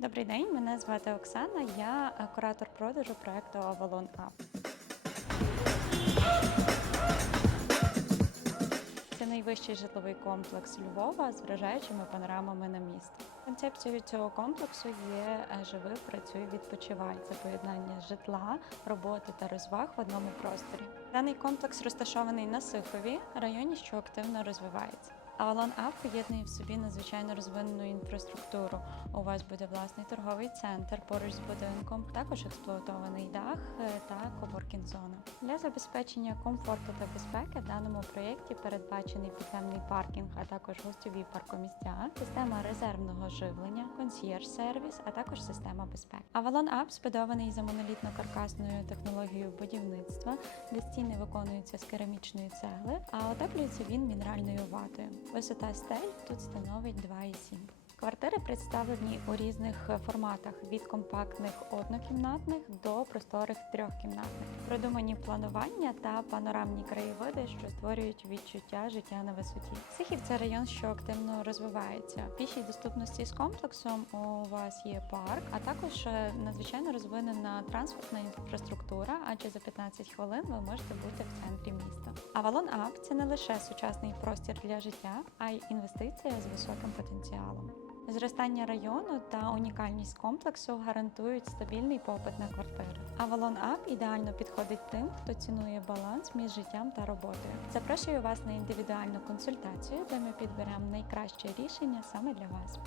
Добрий день, мене звати Оксана. Я е, куратор продажу проекту Avalon Up. Це найвищий житловий комплекс Львова з вражаючими панорамами на місто. Концепцією цього комплексу є е, живи, працюй, відпочивай. Це поєднання житла, роботи та розваг в одному просторі. Даний комплекс розташований на Сихові, районі, що активно розвивається. Avalon Up поєднує в собі надзвичайно розвинену інфраструктуру. У вас буде власний торговий центр поруч з будинком, також експлуатований дах е, та коворкінг зона. Для забезпечення комфорту та безпеки в даному проєкті передбачений підземний паркінг, а також гостьові паркомістя, система резервного живлення, консьєрж-сервіс, а також система безпеки. Avalon Up збудований за монолітно-каркасною технологією будівництва, де стіни виконуються з керамічної цегли, а отеплюється він мінеральною ватою. Висота стель тут становить 2,7. Квартири представлені у різних форматах від компактних однокімнатних до просторих трьохкімнатних. Продумані планування та панорамні краєвиди, що створюють відчуття життя на висоті. Сихів це район, що активно розвивається. В пішій доступності з комплексом у вас є парк, а також е, надзвичайно розвинена транспортна інфраструктура, адже за 15 хвилин ви можете бути в центрі міста. Avalon Up – це не лише сучасний простір для життя, а й інвестиція з високим потенціалом. Зростання району та унікальність комплексу гарантують стабільний попит на квартири. Avalon Up ідеально підходить тим, хто цінує баланс між життям та роботою. Запрошую вас на індивідуальну консультацію, де ми підберемо найкраще рішення саме для вас.